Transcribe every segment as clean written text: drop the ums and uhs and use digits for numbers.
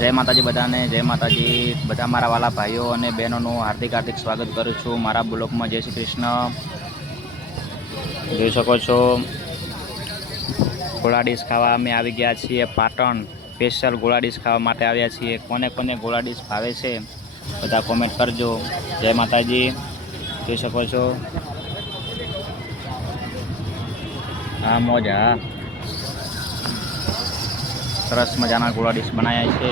जय माताजी बधाने जय माताजी बधा मारा वाला भाईओ और बहनों हार्दिक हार्दिक स्वागत करूँ छूँ मारा ब्लॉग में। जय श्री कृष्ण। જોઈ શકો છો ગોળા ડીશ ખાવા અમે આવી ગયા છીએ પાટણ। સ્પેશિયલ ગોળા ડીશ ખાવા માટે આવ્યા છીએ। કોને કોને ગોળા ડીશ ભાવે છે બધા કોમેન્ટ કરજો। જય માતાજી। જોઈ શકો છો હા મોજ હા સરસ મજાના ગોળા ડીશ બનાવ્યા છે।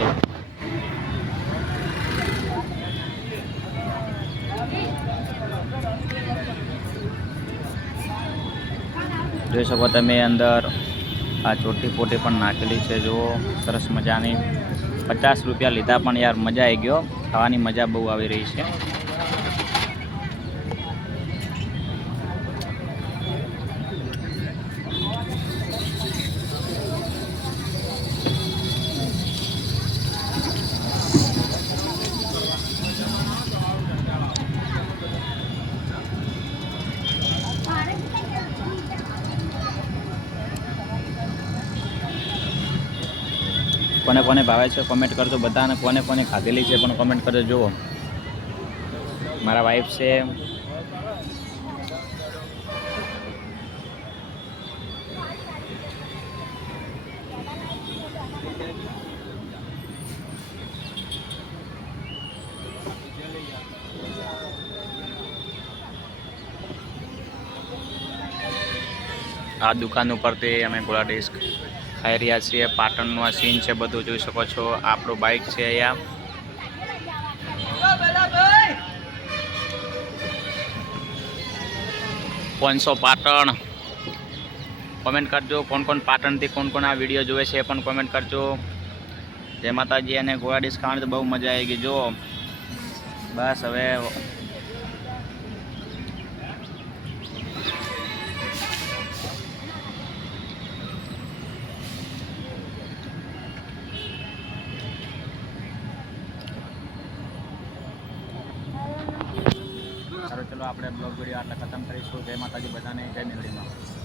જોઈ શકો તમે અંદર આ ચોટી પોટી પણ નાખેલી છે। જો સરસ મજાની 50 રૂપિયા લીધા પણ યાર મજા આવી ગયો। ખાવાની મજા બહુ આવી રહી છે। કોને કોને ભાવે છે કોમેન્ટ કરજો બધાને। કોને કોને ખાધેલી છે પણ કોમેન્ટ કરજો। જુઓ મારા વાઈફ છે, આ દુકાન ઉપરથી અમે ગોળા ડીશ ખાઈ રહ્યા છીએ। પાટણનું આ સીન છે બધું જોઈ શકો છો। આપણું બાઇક છે અહીંયા। 500 પાટણ। કોમેન્ટ કરજો કોણ કોણ પાટણથી કોણ કોણ આ વિડીયો જોવે છે પણ કોમેન્ટ કરજો। જય માતાજી। અને ગોળા ડીશ ખાવાની તો બહુ મજા આવી ગઈ। જો બસ હવે સારું ચલો આપણે બ્લોગ વિડીયો આટલા ખતમ કરીશું। જય માતાજી બધાને, જય મેલડીમાં।